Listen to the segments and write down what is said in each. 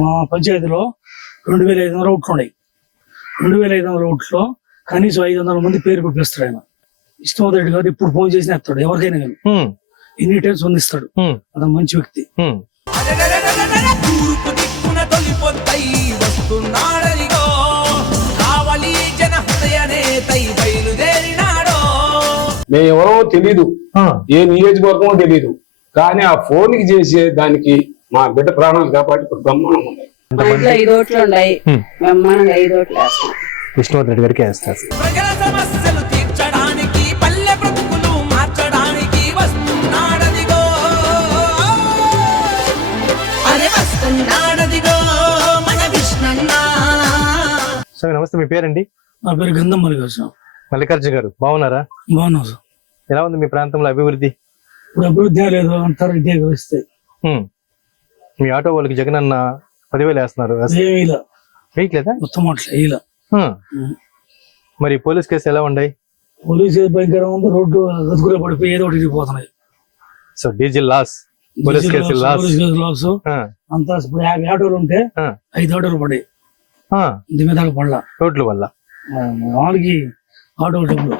మా పంచాయతీలో 2500 ఓట్లు ఉన్నాయి. 2500 ఓట్లో కనీసం 500 మంది పేరు పెట్టిస్తాడు ఆయన. విష్ణువర్ధన్ గారు ఇప్పుడు ఫోన్ చేసిన ఎత్తాడు ఎవరికైనా కానీ, ఎనీ టైం స్పందిస్తాడు. అతను మంచి వ్యక్తి. మేము ఎవరో తెలీదు, ఏ నియోజకవర్గమో తెలీదు, కానీ ఆ ఫోన్ కి చేసే దానికి మా బిడ్డ ప్రాణాలు కాపాడి ఇప్పుడు బ్రహ్మాండం ఉన్నాయి. 5 ఓట్లు ఉన్నాయి, బ్రహ్మాండంగా 5 ఓట్లు వేస్తాం. విష్ణువర్ధన్ రెడ్డి గారికి వేస్తారు. సార్ నమస్తే, మీ పేరండి? నా పేరు గంధం మల్లికార్జున. మల్లికార్జున గారు బాగున్నారా? బాగున్నాం సార్. ఎలా ఉంది మీ ప్రాంతంలో అభివృద్ధి? ఇప్పుడు అభివృద్ధి లేదు అంటారు, ఇదే వస్తే. మీ ఆటో వాళ్ళకి జగన్ అన్న 10,000 వేస్తున్నారు, వేయట్లేదా? మొత్తం అట్లా. మరి పోలీస్ కేసు ఎలా ఉన్నాయి? పోలీస్ కేసు భయంకరంగా ఉంది, రోడ్డు గతుకులో పడిపోయి ఏదో ఒకటి పోతున్నాయి. So diesel loss, police case loss అంతా. ఇప్పుడు 50 ఆటోలు ఉంటే 5 ఆటోలు పడ్డాయి, దీని మీద పడలా రోడ్ల వల్ల. వాళ్ళకి ఆటో డబ్బులు.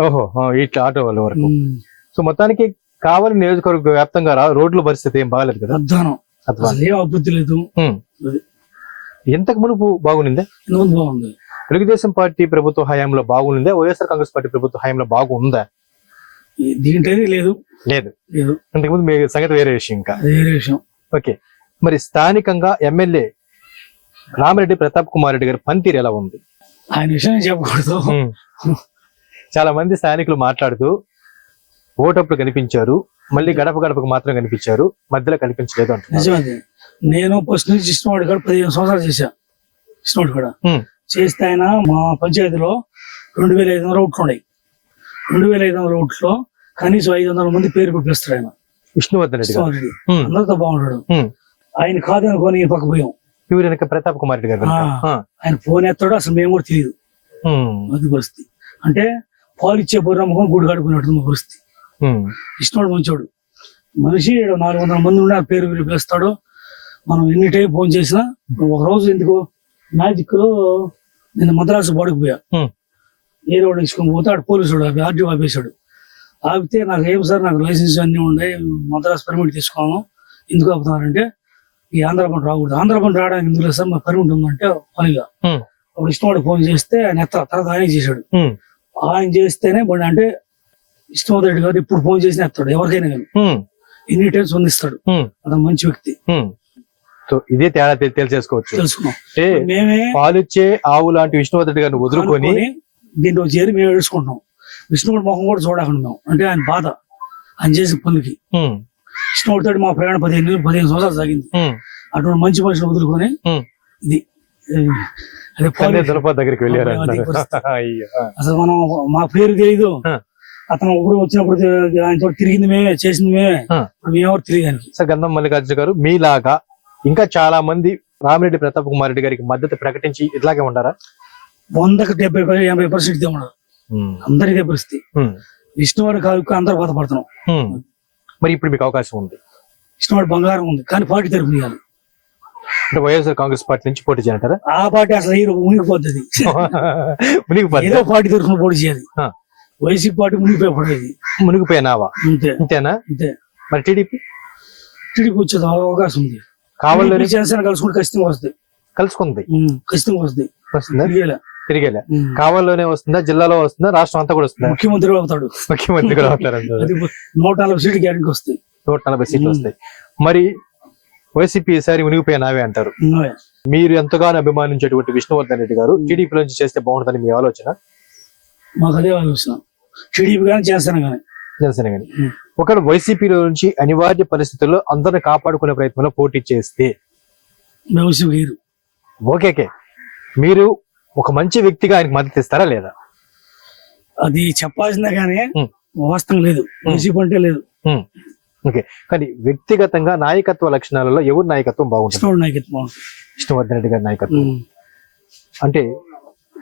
ఓహో, ఇట్లా ఆటో వాళ్ళ వరకు. సో మొత్తానికి కావాలి నియోజకవర్గ వ్యాప్తంగా రోడ్ల పరిస్థితి ఏం బాగాలేదు కదా? ఏం అభివృద్ధి లేదు. ఎంతకు మునుపు బాగుండిందే? బాగుంది. తెలుగుదేశం పార్టీ ప్రభుత్వ హయాంలో బాగుండిందే, వైఎస్ఆర్ కాంగ్రెస్ పార్టీ ప్రభుత్వ హయాంలో బాగుందా? దీంట్లోనే లేదు. లేదు. అంతకుముందు మీ సంగతి వేరే విషయం. ఇంకా వేరే విషయం. ఓకే, మరి స్థానికంగా ఎమ్మెల్యే రామిరెడ్డి ప్రతాప్ కుమార్ రెడ్డి గారి పనితీరు ఎలా ఉంది? ఆయన విషయం చెప్పకూడదు. చాలా మంది స్థానికులు మాట్లాడుతూ ఓటప్పుడు కనిపించారు, మళ్ళీ గడప గడపకు మాత్రం కనిపించారు, మధ్యలో కనిపించలేదు అంటున్నారు. నేను ఫస్ట్ నుంచి ఇష్టవాడు కూడా 15 సంవత్సరాలు చేశా. ఇష్టవాడు కూడా చేస్తే ఆయన మా పంచాయతీలో 2500 ఓట్లు ఉన్నాయి. 2500 ఓట్లో కనీసం 500 మంది పేరు పెట్టిస్తాడు ఆయన. విష్ణువర్ధన్ రెడ్డి అందరితో బాగుంటాడు. ఆయన కాదు అనుకోని పక్క పోయాం. ప్రతాప్ కుమార్ రెడ్డి గారు ఆయన ఫోన్ ఎత్తాడు, అసలు మేము కూడా తెలియదు. అది పరిస్థితి. అంటే పాలు ఇచ్చే బొర్ర నమ్మకం గుడి కడుకున్నట్టు మా పరిస్థితి. ఇష్టవాడు మంచోడు మనిషి. 400 మంది ఉండి ఆ పేరు పిలుస్తాడు. మనం ఎన్ని టైం ఫోన్ చేసినా. ఒక రోజు ఎందుకు మ్యాజిక్ లో నేను మద్రాసు పడుకుపోయా, ఏ రోడ్ తీసుకొని పోతే అటు పోలీసుడు ఆర్డీఓ ఆపేశాడు. ఆపితే నాకు ఏం సార్, నాకు లైసెన్స్ అన్ని ఉన్నాయి, మద్రాసు పర్మిట్ తీసుకోను, ఎందుకు ఆపుతున్నారంటే ఈ ఆంధ్ర పంట రాకూడదు. ఆంధ్ర పంట రావడానికి ఎందుకు లేదు సార్, మాకు పర్మిట్ ఉందంటే పనిగా. అప్పుడు ఇష్టవాడు ఫోన్ చేస్తే ఆయన తర్వాత ఆయన చేశాడు. ఆయన చేస్తేనే బండి అంటే విష్ణువర్ధన్ రెడ్డి గారు ఇప్పుడు ఫోన్ చేసిన ఎత్తాడు ఎవరికైనా కానీ, ఎనీ టైం స్పందిస్తాడు. అతను మంచి వ్యక్తి. సో ఇదే తేడా తెలిసేసుకోవచ్చు. తెలుసుకున్నాం. మేమే పాలిచ్చే ఆవు లాంటి విష్ణువర్ధన్ రెడ్డి గారిని వదులుకొని దీంట్లో చేరి మేము ఏడుచుకుంటున్నాం. విష్ణువుడు మొహం కూడా చూడకుండా మేము, అంటే ఆయన బాధ, ఆయన చేసే పనులకి. విష్ణువుడితో మా ప్రయాణం 15 సంవత్సరాలు సాగింది. అటువంటి మంచి మనుషులు వదులుకొని ఇది దగ్గరికి వెళ్ళారు. అసలు మనం మా పేరు తెలియదు. అతను ఒకరు వచ్చినప్పుడు ఆయనతో తిరిగింది మేమే, చేసింది మేమే, మేమెవరు తెలియదు. సార్ గంధం మల్లికార్జున గారు, మీలాగా ఇంకా చాలా మంది రామిరెడ్డి ప్రతాప్ కుమార్ రెడ్డి గారికి మద్దతు ప్రకటించి ఇట్లాగే ఉండారా? 100కి 70-80% ఉన్నారు. అందరి ఇదే పరిస్థితి. విష్ణువాడు కాదు, అందరూ బాధపడుతున్నాం. మరి ఇప్పుడు మీకు అవకాశం ఉంది. విష్ణువాడు బంగారం ఉంది, కానీ పార్టీ తరఫున ఇవ్వాలి. అంటే వైఎస్ఆర్ కాంగ్రెస్ పార్టీ నుంచి పోటీ చేయాలంటారా? ఆ పార్టీ అసలు మునిగిపోతుంది. ఏదో పార్టీ తరఫున పోటీ చేయాలి. వైసీపీ పార్టీ మునిగిపోయేది. మునిగిపోయినావా? అంతేనా? అంతే. మరి టీడీపీ వచ్చేది అవకాశం ఉంది. కావాలని జనసేన కలుసుకుంటే ఖచ్చితంగా వస్తుంది. కలుసుకుంది, ఖచ్చితంగా వస్తుంది. తిరిగేలా కావాలనే వస్తుందా, జిల్లాలో వస్తుందా, రాష్ట్రం అంతా కూడా వస్తుందా? ముఖ్యమంత్రి అవుతాడు. ముఖ్యమంత్రి కూడా అవుతారు. 140 సీట్లు గ్యారెంటీ వస్తాయి. 140 సీట్లు వస్తాయి. మరి వైసీపీ ఈసారి మునిగిపోయినావే అంటారు. మీరు ఎంతగానో అభిమానించేటువంటి విష్ణువర్ధన్ రెడ్డి గారు టీడీపీ నుంచి చేస్తే బాగుంటుందని మీ ఆలోచన? మాకు అదే ఆలోచన. టీడీపీ కానీ జనసేన కానీ ఒకవేళ వైసీపీలో నుంచి అనివార్య పరిస్థితుల్లో అందరిని కాపాడుకునే ప్రయత్నంలో పోటీ చేస్తే ఓకే, మీరు ఒక మంచి వ్యక్తిగా ఆయనకు మద్దతు ఇస్తారా లేదా? అది చెప్పాల్సిందే కానీ వాస్తవం లేదు. వైసీపీ అంటే లేదు. ఓకే, కానీ వ్యక్తిగతంగా నాయకత్వ లక్షణాలలో ఎవరు నాయకత్వం బాగుంటుంది? నాయకత్వం విష్ణువర్ధన్ రెడ్డి గారి నాయకత్వం. అంటే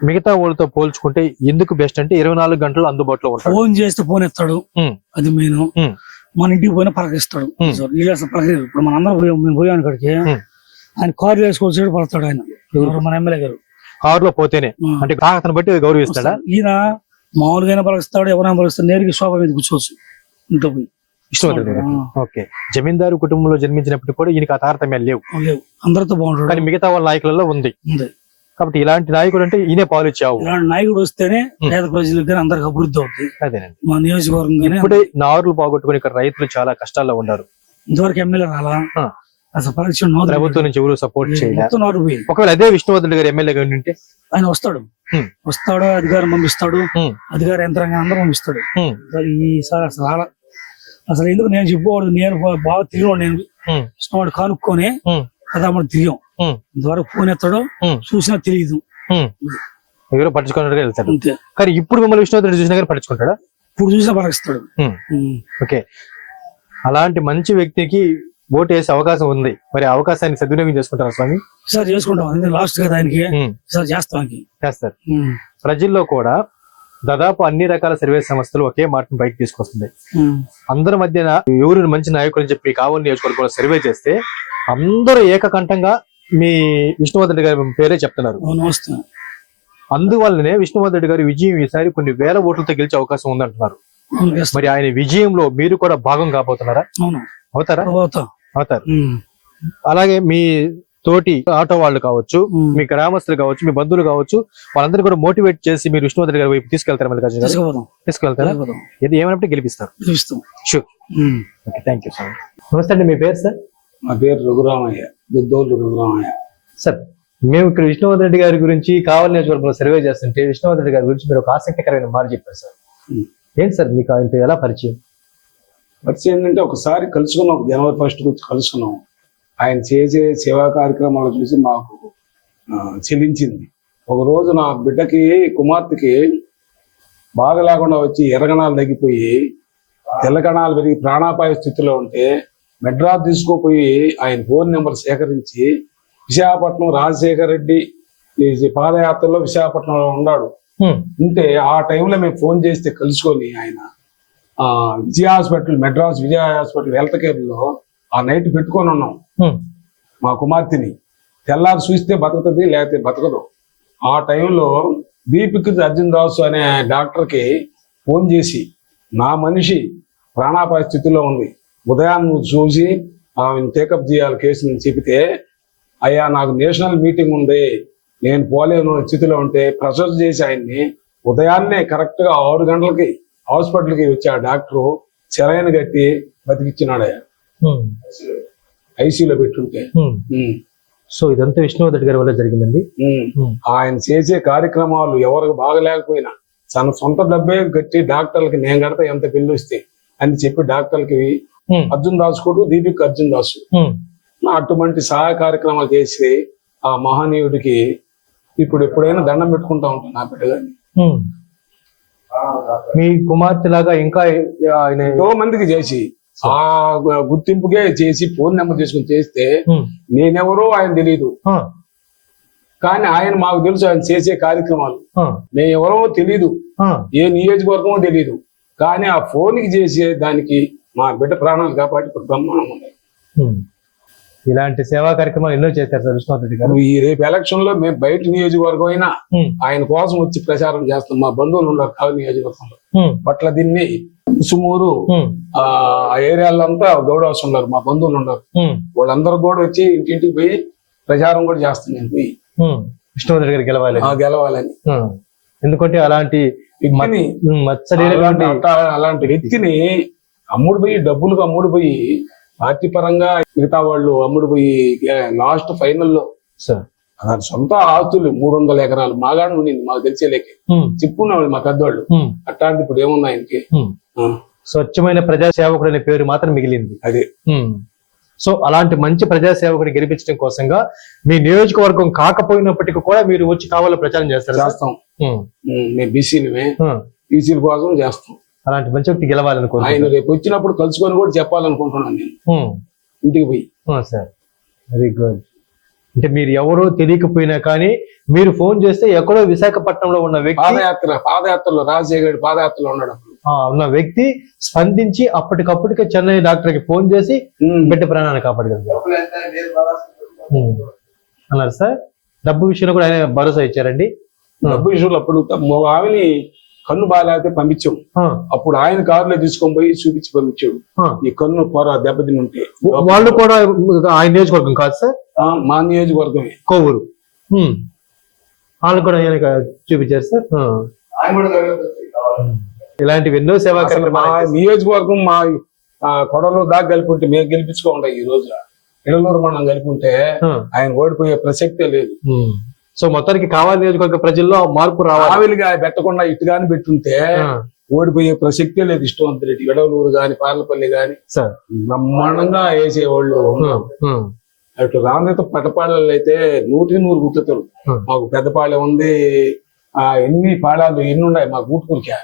మిగతా వాళ్ళతో పోల్చుకుంటే ఎందుకు బెస్ట్ అంటే 24 గంటలు అందుబాటులో ఉంటాడు. ఫోన్ చేస్తే ఫోన్ ఎత్తాడు, అది మెయిన్. మన ఇంటికి పోయినా పలకరిస్తాడు. వీళ్ళు అసలు పలకరిస్తారు. ఇప్పుడు మన అందరం పోయాను అక్కడికి, ఆయన కారు వేసుకొచ్చాడు పడతాడు ఆయన ఎవరు మన ఎమ్మెల్యే గారు కారులో పోతేనే అంటే తాహతను బట్టి గౌరవిస్తాడా? ఈయన మామూలుగా పలుస్తాడు ఎవరైనా పలుస్తాడు నేరుగా శోభ మీద కూర్చోవచ్చు ఇంట్లో పోయి. విష్ణువర్ధన్ రెడ్డి గారు. ఓకే, జమీందారు కుటుంబంలో జన్మించినప్పటికీ కూడా ఈయనకి ఆ తారతమ్యాలు లేవు, లేవు, అందరితో బాగుంటాడు. కానీ మిగతా వాళ్ళ నాయకులలో ఉంది. కాబట్టి ఇలాంటి నాయకుడు అంటే ఈయనే పాలు ఇచ్చావు. ఇలాంటి నాయకుడు వస్తేనే పేద ప్రజలకు కానీ అందరికి అభివృద్ధి అవుతుంది. అదేనండి, మా నియోజకవర్గం కానీ ఇప్పుడే నారులు పోగొట్టుకుని ఇక్కడ రైతులు చాలా కష్టాల్లో ఉన్నారు. ఇంతవరకు ఎమ్మెల్యే రాలా, అసలు పరీక్ష ప్రభుత్వం నుంచి ఎవరు సపోర్ట్ చేయాలి. మొత్తం నారు పోయింది. ఒకవేళ అదే విష్ణువర్ధన్ రెడ్డి గారు ఎమ్మెల్యేగా ఉంటే ఆయన వస్తాడు, అధికారం పంపిస్తాడు, అధికార యంత్రాంగం అందరూ పంపిస్తాడు. ఈసారి అసలు రాలా. అసలు ఎందుకు నేను చెప్పుకోవద్దు, నేను బాగా తిరిగాడు, నేను ఇష్టవాడు కానుక్కొని కదా మనం తిరిగాం. ఇంతవరకు ఫోన్ ఎత్తాడు చూసినా తెలియదు, ఎవరో పట్టించుకున్నట్టుగా వెళ్తాడు. అంతే. కానీ ఇప్పుడు మిమ్మల్ని విష్ణువర్ధన్ రెడ్డి చూసినా కానీ పట్టించుకుంటాడా? ఇప్పుడు చూసినా పలకిస్తాడు. ఓకే, అలాంటి మంచి వ్యక్తికి ఓటు వేసే అవకాశం ఉంది, మరి అవకాశాన్ని సద్వినియోగం చేసుకుంటారా స్వామి? సార్ చేసుకుంటాం, లాస్ట్ కదా ఆయనకి, సార్ చేస్తాం. చేస్తారు. ప్రజల్లో కూడా దాదాపు అన్ని రకాల సర్వే సంస్థలు ఒకే మాటను బయటకు తీసుకొస్తుంది. అందరి మధ్యన ఎవరు మంచి నాయకుడు అని చెప్పి కావలి నియోజకవర్గంలో సర్వే చేస్తే అందరూ ఏకకంఠంగా మీ విష్ణువర్ధన్ రెడ్డి గారి పేరే చెప్తున్నారు. అందువల్లనే విష్ణువర్ధన్ రెడ్డి గారి విజయం ఈసారి కొన్ని వేల ఓట్లతో గెలిచే అవకాశం ఉందంటున్నారు. మరి ఆయన విజయంలో మీరు కూడా భాగం కాబోతున్నారా? అవుతారా? అవుతారు. అలాగే మీ తోటి ఆటో వాళ్ళు కావచ్చు, మీ గ్రామస్తులు కావచ్చు, మీ బంధువులు కావచ్చు, వాళ్ళందరూ కూడా మోటివేట్ చేసి మీరు విష్ణువర్ధన్ గారి వైపు తీసుకెళ్తారా? మల్లికార్జున గారు తీసుకెళ్తారా? ఇది ఏమైనప్పుడు గెలిపిస్తారు. Sure. Okay, thank you sir. నమస్తే అండి, మీ పేరు సార్? నా పేరు రఘురామయ్య, గుద్దోళ్ళు రఘురామయ్య. సార్, మేము ఇక్కడ విష్ణువర్ధన్ రెడ్డి గారి గురించి కావలి నియోజకవర్గంలో సర్వే చేస్తుంటే విష్ణువర్ధన్ రెడ్డి గారి గురించి మీరు ఒక ఆసక్తికరమైన మాట చెప్పారు సార్. ఏంటి సార్ మీకు ఆయనతో ఎలా పరిచయం? పరిచయం ఏంటంటే ఒకసారి కలుసుకున్నాం, జనవరి 1 గురించి కలుసుకున్నాం. ఆయన చేసే సేవా కార్యక్రమాలు చూసి మాకు చెల్లించింది. ఒకరోజు నా బిడ్డకి కుమార్తెకి బాగా లేకుండా వచ్చి ఎర్రగణాలు తగ్గిపోయి తెల్లగణాలు పెరిగి ప్రాణాపాయ స్థితిలో ఉంటే మెడ్రాస్ తీసుకుపోయి ఆయన ఫోన్ నెంబర్ సేకరించి విశాఖపట్నం రాజశేఖర రెడ్డి పాదయాత్రలో విశాఖపట్నంలో ఉన్నాడు. ఉంటే ఆ టైంలో మేము ఫోన్ చేస్తే కలుసుకొని ఆయన విజయ హాస్పిటల్, మెడ్రాస్ విజయ హాస్పిటల్ హెల్త్ కేర్ లో ఆ నైట్ పెట్టుకొని ఉన్నాం. మా కుమార్తెని తెల్లారి చూస్తే బతుకుతుంది, లేకపోతే బతకదు. ఆ టైంలో దీపిక్ అర్జున్ దాస్ అనే డాక్టర్కి ఫోన్ చేసి నా మనిషి ప్రాణాపాయ స్థితిలో ఉంది, ఉదయాన్ని నువ్వు చూసి ఆమెను టేకప్ చేయాలి కేసుని చెబితే, అయ్యా నాకు నేషనల్ మీటింగ్ ఉంది, నేను పోలేను స్థితిలో ఉంటే ప్రెషర్ చేసి ఆయన్ని ఉదయాన్నే కరెక్ట్ గా 6 గంటలకి హాస్పిటల్కి వచ్చి ఆ డాక్టరు సెలైన్ కట్టి బతికిచ్చినాడు. ఐసీలో పెట్టుంటే. సో ఇదంతా విష్ణువర్ధన్ రెడ్డి గారి వల్ల జరిగిందండి. ఆయన చేసే కార్యక్రమాలు ఎవరికి బాగలేకపోయినా తన సొంత డబ్బే కట్టి డాక్టర్లకి నేను కడతా ఎంత బిల్లు వస్తే అని చెప్పి డాక్టర్లకి అర్జున్ దాస్ కొడు దీపిక్ అర్జున్ దాస్ అటువంటి సహాయ కార్యక్రమాలు చేసి ఆ మహనీయుడికి ఇప్పుడు ఎప్పుడైనా దండం పెట్టుకుంటా ఉంటాను నా బిడ్డ గారిని. మీ కుమార్తె లాగా ఇంకా ఆయన ఎంతో మందికి చేసి ఆ గుర్తింపుకే చేసి ఫోన్ నెంబర్ తీసుకుని చేస్తే నేనెవరో ఆయన తెలియదు, కానీ ఆయన మాకు తెలుసు ఆయన చేసే కార్యక్రమాలు. నేను ఎవరో తెలియదు, ఏ నియోజకవర్గమో తెలియదు, కానీ ఆ ఫోన్కి చేసే దానికి మా బిడ్డ ప్రాణాలు కాబట్టి ఇప్పుడు బ్రహ్మాండం ఉన్నాయి. ఇలాంటి సేవా కార్యక్రమాలు ఎన్నో చేశారు సార్ విష్ణువర్ధన్ రెడ్డి గారు. ఈ రేపు ఎలక్షన్ లో మేము బయట నియోజకవర్గం అయినా ఆయన కోసం వచ్చి ప్రచారం చేస్తాం. మా బంధువులు ఉన్నారు కావలి నియోజకవర్గంలో, పట్ల దీన్ని సుమూరు ఆ ఏరియాలో అంతా గౌడవస్ ఉన్నారు, మా బంధువులు ఉన్నారు, వాళ్ళందరూ కూడా వచ్చి ఇంటింటికి పోయి ప్రచారం కూడా చేస్తాం. నేను పోయి విష్ణువర్ధన్ రెడ్డి గారు గెలవాలని. ఎందుకంటే అలాంటి అలాంటి వ్యక్తిని అమ్ముడు పోయి డబ్బులకు అమ్ముడు పోయి పార్టీ పరంగా మిగతా వాళ్ళు అమ్ముడు పోయి లాస్ట్ ఫైనల్లో సొంత ఆస్తులు 300 ఎకరాలు మాగాడు ఉండింది మాకు తెలిసేలేక చెప్పుకునేవాళ్ళు మా పెద్దవాళ్ళు. అట్లాంటి ఇప్పుడు ఏమున్నా ఆయనకి స్వచ్ఛమైన ప్రజాసేవకుడు అనే పేరు మాత్రం మిగిలింది. అదే. సో అలాంటి మంచి ప్రజాసేవకుడిని గెలిపించడం కోసంగా మీ నియోజకవర్గం కాకపోయినప్పటికీ కూడా మీరు వచ్చి కావాలో ప్రచారం చేస్తారు. చేస్తాం, మేము బీసీల కోసం చేస్తాం. అలాంటి మంచి వ్యక్తి గెలవాలనుకుంటున్నాను. ఆయన రేపు వచ్చినప్పుడు కలుసుకొని కూడా చెప్పాలనుకుంటున్నాను నేను ఇంటికి పోయి. Sir very good. అంటే మీరు ఎవరో తెలియకపోయినా కానీ మీరు ఫోన్ చేస్తే ఎక్కడో విశాఖపట్నంలో ఉన్న వ్యక్తి పాదయాత్రలో రాజశేఖర్ పాదయాత్రలో ఉన్నాడు ఉన్న వ్యక్తి స్పందించి అప్పటికప్పటికే చెన్నై డాక్టర్ కి ఫోన్ చేసి బిడ్డ ప్రాణాన్ని కాపాడగలిగారు. అన్నారు సార్. డబ్బు విషయంలో కూడా ఆయన భరోసా ఇచ్చారండి. డబ్బు విషయంలో అప్పుడు మా ఆమెని కన్ను బాగాలేకపోతే పంపించాం. అప్పుడు ఆయన కారులో తీసుకొని పోయి చూపించి పంపించాడు. ఈ కన్ను పొర దెబ్బతిని ఉంటే. వాళ్ళు కూడా ఆయన నియోజకవర్గం కాదు సార్, మా నియోజకవర్గమే, కోవూరు. వాళ్ళు కూడా ఆయన చూపించారు సార్. ఇలాంటివి ఎన్నో సేవా మా కార్యక్రమాలు. నియోజకవర్గం మా కొడలో దాకా కలిపి ఉంటే మేము గెలిపించుకోండి. ఈ రోజు ఇడలూరు మనం కలిపి ఉంటే ఆయన ఓడిపోయే ప్రసక్తే లేదు. సో మొత్తానికి కావాలి నియోజకవర్గ ప్రజల్లో మార్పు రావాలి. ఆవిలిగా పెట్టకుండా ఇటుగాని పెట్టుంటే ఓడిపోయే ప్రసక్తే లేదు. ఇష్టవంత రెడ్డి ఎడవలూరు గాని పార్లపల్లి గాని బ్రహ్మాండంగా వేసేవాళ్ళు. అటు రామనేత పట్టపాళ్ళలో అయితే 100% గుర్తుతారు. మాకు పెద్దపాళెం ఉంది, ఎన్ని పాళాలు ఎన్ని ఉన్నాయి మాకు ఊటుకూరికే.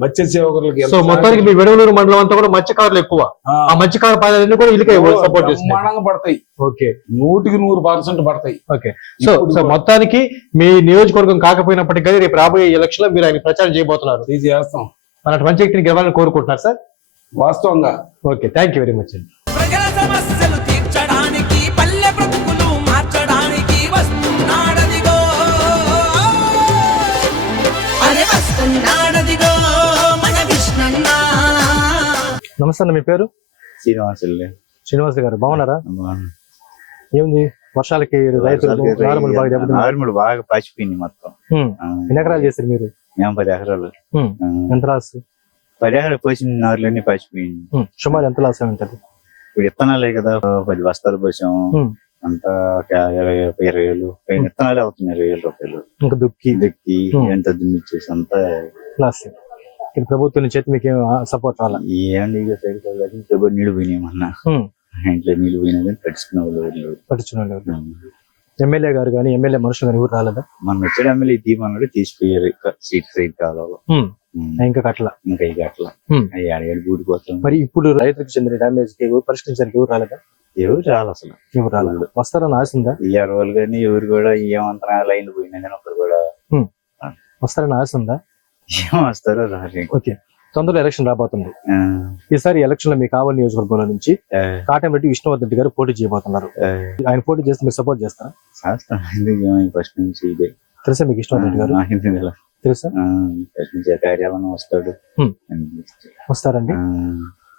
మత్స్య సేవకులకి మొత్తానికి మీ వెడవలూరు మండలం అంతా కూడా మత్స్యకారులు ఎక్కువ. ఆ మత్స్యకార పాదాలన్నీ కూడా ఇళ్ళకే సపోర్ట్ బ్రహ్మాండంగా పడతాయి. ఓకే, 100% పడతాయి. ఓకే. సో మొత్తానికి మీ నియోజకవర్గం కాకపోయినప్పటికీ కానీ రేపు రాబోయే ఎలక్షన్ లో మీరు ఆయన ప్రచారం చేయబోతున్నారు. చేస్తాం. అలాంటి మంచి వ్యక్తిని గెలవాలని కోరుకుంటున్నారు సార్. వాస్తవంగా. Okay, thank you very much అండి. ప్రజల సమస్యలు తీర్చడానికి, పల్లె బ్రతుకులు మార్చడానికి వస్తున్నాడదిగో, అరే వస్తున్నాడదిగో మన కృష్ణన్న. నమస్తే అన్న, మీ పేరు? శ్రీనివాస్ గారు. బాగున్నారా? ఏముంది వర్షాలకి రైతులు నార్మల్ బాగా పాచిపోయింది మొత్తం. ఎన్ని ఎకరాలు చేశారు మీరు? 10 ఎకరాలు. ఎంత లాస్? 10 ఎకరాలు పోసిన నారులన్నీ పాచిపోయింది. సుమారు ఎంత లాస్ ఉంటుంది? ఇప్పుడు విత్తనాలే కదా, 10 బస్తాలు పోసాము. అంతా 20,000 విత్తనాలే అవుతున్నాయి. 20,000 రూపాయలు. ఇంకా దుక్కి ఎంత దున్నిచ్చేసి అంతా లాస్. ప్రభుత్వం చేతి మీకు సపోర్ట్ రాలా? ఏమండి నీళ్లు పోయినాయమన్నా, ఇంట్లో నీళ్లు పోయినా కానీ పట్టించుకునే వాళ్ళు. ఎమ్మెల్యే గారు కానీ ఎమ్మెల్యే మనుషులు కానీ ఊరు రాలేదా? మన వచ్చాడు ఎమ్మెల్యే దీపన్నాడు, తీసిపోయారు సైడ్ కాలంలో. ఇంకా కట్టలా, ఇంకా ఇక అట్లా ఏడాడు గూడిపోతాం. మరి ఇప్పుడు రైతులకు చెందిన డ్యామేజ్ కి పరిష్కరించడానికి ఎవరు రాలేదా? ఎవరు రాలి, అసలు ఎవరు రాలేదు. వస్తారని ఆశిందా? ఈ 60 రోజులు కానీ ఎవరు కూడా ఏమంతా లైన్లు పోయినా కానీ ఒకరు కూడా వస్తారని ఆశిందా? ఏం వస్తారో రాలే. ఓకే, తొందరలో ఎలక్షన్ రాబోతుంది. ఈసారి ఎలక్షన్ లో మీ కావలి నియోజకవర్గంలో నుంచి కాటంరెడ్డి విష్ణువర్ధన్ రెడ్డి గారు పోటీ చేయబోతున్నారు. ఆయన పోటీ చేస్తే మీరు సపోర్ట్ చేస్తారా? ఫస్ట్ నుంచి ఇదే తెలుసా మీకు విష్ణువర్ధన్ రెడ్డి గారు? తెలుసా? ఫస్ట్ నుంచి కార్యాలయం వస్తాడు. వస్తారండి.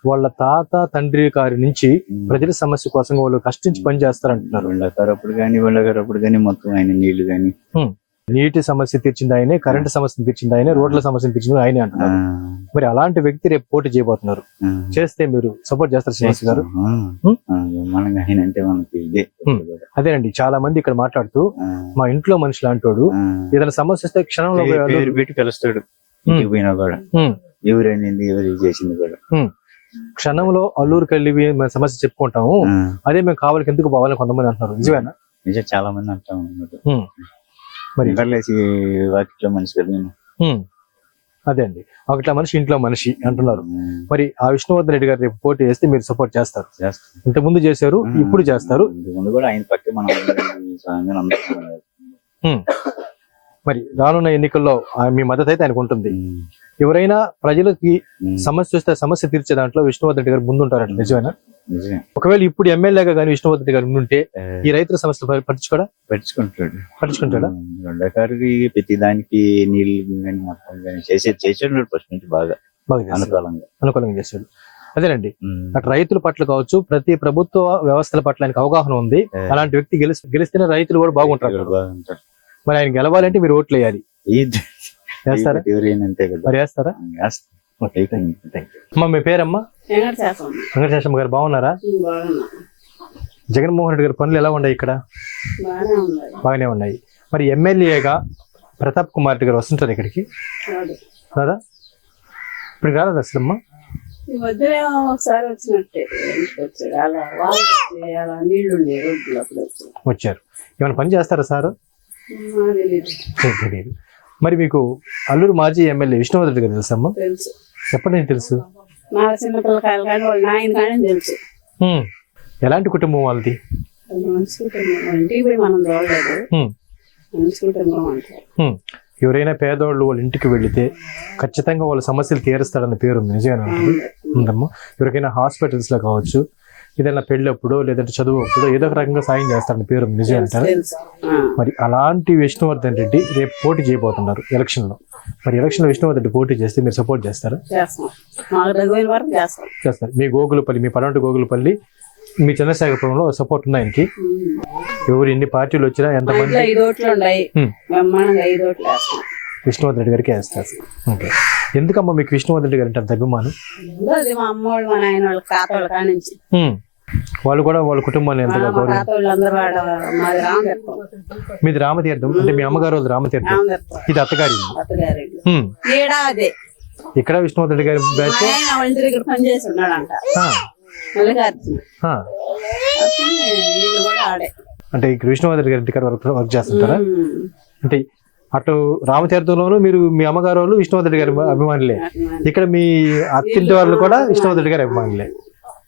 వాళ్ళ తాత తండ్రి గారి నుంచి ప్రజల సమస్య కోసం వాళ్ళు కష్టించి పని చేస్తారంటున్నారు. వెళ్ళగారప్పుడు కానీ మొత్తం ఆయన నీళ్లు కానీ, నీటి సమస్య తీర్చింది ఆయనే, కరెంటు సమస్యను తీర్చింది ఆయనే, రోడ్ల సమస్యను తీర్చింది ఆయనే అంటున్నారు. మరి అలాంటి వ్యక్తి రేపు పోటీ చేయబోతున్నారు. చేస్తే మీరు సపోర్ట్ చేస్తారు శ్రీనివాస్ గారు? అదేనండి, చాలా మంది ఇక్కడ మాట్లాడుతూ మా ఇంట్లో మనిషి లాంటోడు, ఏదైనా సమస్య వస్తే క్షణంలో పెట్టి కలుస్తాడు. ఎవరైంది ఎవరు చేసింది కూడా క్షణంలో అల్లూరుకి వెళ్ళి మేము సమస్య చెప్పుకుంటాము. అదే మేము కావాలికి ఎందుకు పోవాలని కొంతమంది అంటున్నారు. నిజమేనా? నిజం, చాలా మంది అంటా ఉన్నారు. మరి వాకిట్లో మనిషి కదా. అదే అండి, ఒకట్లా మనిషి ఇంట్లో మనిషి అంటున్నారు. మరి ఆ విష్ణువర్ధన్ రెడ్డి గారు రేపు పోటీ చేస్తే మీరు సపోర్ట్ చేస్తారు? ఇంత ముందు చేశారు, ఇప్పుడు చేస్తారు. ముందు కూడా ఆయన పక్క మనం. మరి రానున్న ఎన్నికల్లో మీ మద్దతు అయితే ఆయనకు ఉంటుంది. ఎవరైనా ప్రజలకి సమస్య వస్తే సమస్య తీర్చే దాంట్లో విష్ణువర్ధన్ రెడ్డి గారు ముందుంటారంట. నిజమేనా? ఒకవేళ ఇప్పుడు ఎమ్మెల్యేగా కానీ విష్ణువర్ధన్ రెడ్డి గారు ఉంటే ఈ రైతుల సమస్యలు పట్టించుకుంటాడా? ప్రతి దానికి నీళ్ళు మొత్తం చేసాడు. ఫస్ట్ నుంచి బాగా అనుకూలంగా చేశాడు. అదేనండి, అటు రైతుల పట్ల కావచ్చు, ప్రతి ప్రభుత్వ వ్యవస్థల పట్ల ఆయనకు అవగాహన ఉంది. అలాంటి వ్యక్తి గెలిస్తేనే రైతులు కూడా బాగుంటారు. మరి ఆయన గెలవాలంటే మీరు ఓట్లు వేయాలి. వేస్తారా? మరి వేస్తారా? అమ్మా, మీ పేరమ్మా? వెంకటేశమ్మ గారు. బాగున్నారా? జగన్మోహన్ రెడ్డి గారి పనులు ఎలా ఉన్నాయి ఇక్కడ? బాగానే ఉన్నాయి. మరి ఎమ్మెల్యేగా ప్రతాప్ కుమార్ రెడ్డి గారు వస్తుంటారు ఇక్కడికి? రాదా? ఇప్పుడు రాలేదు అసలమ్మా? వచ్చారు. ఏమైనా పని చేస్తారా సారు? తెలియదు. మరి మీకు అల్లూరు మాజీ ఎమ్మెల్యే విష్ణువర్ధన్ రెడ్డి గారు తెలుసమ్మా? ఎప్పటి నుంచి తెలుసు? ఎలాంటి కుటుంబం వాళ్ళది? ఎవరైనా పేదవాళ్ళు వాళ్ళ ఇంటికి వెళితే ఖచ్చితంగా వాళ్ళ సమస్యలు తీరుస్తాడన్న పేరు ఉంది. నిజమేనా? ఉందమ్మా. ఎవరికైనా హాస్పిటల్స్ లో కావచ్చు, ఏదైనా పెళ్ళప్పుడో లేదంటే చదువు అప్పుడో ఏదో ఒక రకంగా సాయం చేస్తారని పేరు నిజం అంటారు. తెలుసు. మరి అలాంటి విష్ణువర్ధన్ రెడ్డి రేపు పోటీ చేయబోతున్నారు ఎలక్షన్లో. మరి ఎలక్షన్లో విష్ణువర్ధన్ రెడ్డి పోటీ చేస్తే మీరు సపోర్ట్ చేస్తారా? చేస్తాం, మాకు దగ్గర వరకు చేస్తాం. చేస్తారు. మీ గోగులపల్లి, మీ పడవంటి గోగులపల్లి, మీ చంద్రశేఖరపురంలో సపోర్ట్ ఉంది ఆయనకి. ఎవరు ఎన్ని పార్టీలు వచ్చినా ఎంతమంది 5 ఓట్లు ఉన్నాయి, బ్రహ్మాండంగా 5 ఓట్లు వేస్తాం. విష్ణువర్ధన్ రెడ్డి గారికి వేస్తారు. ఓకే. ఎందుకమ్మా మీకు విష్ణువర్ధన్ రెడ్డి గారు అంటే అంత అభిమానం? అది మా అమ్మ వాళ్ళు, మా నాయన వాళ్ళ తాత వాళ్ళ కాడ నుంచి. వాళ్ళు కూడా వాళ్ళ కుటుంబాన్ని ఎంతగా మా తాత వాళ్ళు అందరూ మాది రామతీర్థం. మీది రామతీర్థం అంటే మీ అమ్మగారు వాళ్ళది రామతీర్థం, ఇది అత్తగారి ఇల్లు. అత్తగారి ఏడా అదే. ఇక్కడ విష్ణువర్ధన్ రెడ్డి గారి బ్యాచ్ ఆయన వాళ్ళ ఇంటి దగ్గర పనిచేసి ఉన్నాడంట మల్లికార్జున. వీళ్ళు కూడా ఆడే. అంటే ఇక్కడ విష్ణువర్ధన్ రెడ్డి గారి ఇంటికాడ వర్క్ చేస్తుంటారా? అంటే అటు రామతీర్థంలోనూ మీరు మీ అమ్మగారు వాళ్ళు విష్ణువర్ధన్ రెడ్డి గారి అభిమానులే, ఇక్కడ మీ అత్తింటి వాళ్ళు కూడా విష్ణువర్ధన్ రెడ్డి గారి అభిమానులే.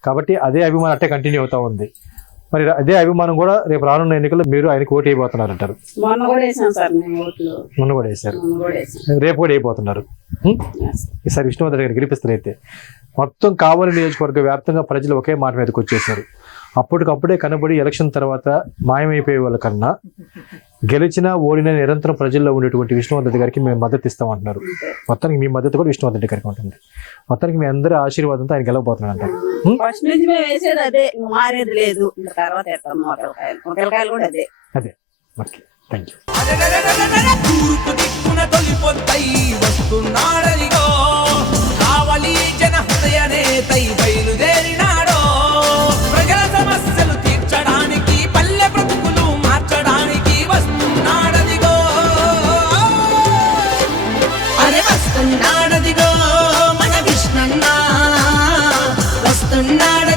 కాబట్టి అదే అభిమానం అట్టే కంటిన్యూ అవుతా ఉంది. మరి అదే అభిమానం కూడా రేపు రానున్న ఎన్నికల్లో మీరు ఆయనకు ఓటు వేయబోతున్నారు అంటారు. మొన్న కూడా వేసాం సార్ మేము ఓట్లు. మొన్న కూడా వేశారు, రేపు కూడా వేయబోతున్నారు. ఈసారి విష్ణువర్ధన్ రెడ్డి గారు గెలిపిస్తారు. అయితే మొత్తం కావలి నియోజకవర్గ వ్యాప్తంగా ప్రజలు ఒకే మాట మీదకి వచ్చేసారు. అప్పటికప్పుడే కనబడి ఎలక్షన్ తర్వాత మాయమైపోయే వాళ్ళ కన్నా గెలిచినా ఓడినా నిరంతరం ప్రజల్లో ఉండేటువంటి విష్ణువర్ధన్ రెడ్డి గారికి మేము మద్దతు ఇస్తామంటున్నారు. మొత్తానికి మీ మద్దతు కూడా విష్ణువర్ధన్ రెడ్డి గారికి ఉంటుంది. మొత్తానికి మీ అందరి ఆశీర్వాదంతో ఆయన గెలవబోతున్నాడు అంటారు. ఫస్ట్ నుంచి మేము వేసేది అదే, మారేది లేదు. తర్వాత మొక్కలకాయలు కూడా అదే. అదే. Okay, thank you. తూర్పు దిక్కున తొలి పొద్దై వస్తున్నాడనిగో కావలి జన హృదయ నేతై బయలుదేరినాడో ప్రజల సమస్యలు తీర్చడానికి పల్లె బ్రతుకులు మార్చడానికి వస్తున్నాడనిగో అరే వస్తున్నాడనిగో మన కృష్ణన్న వస్తున్నాడు.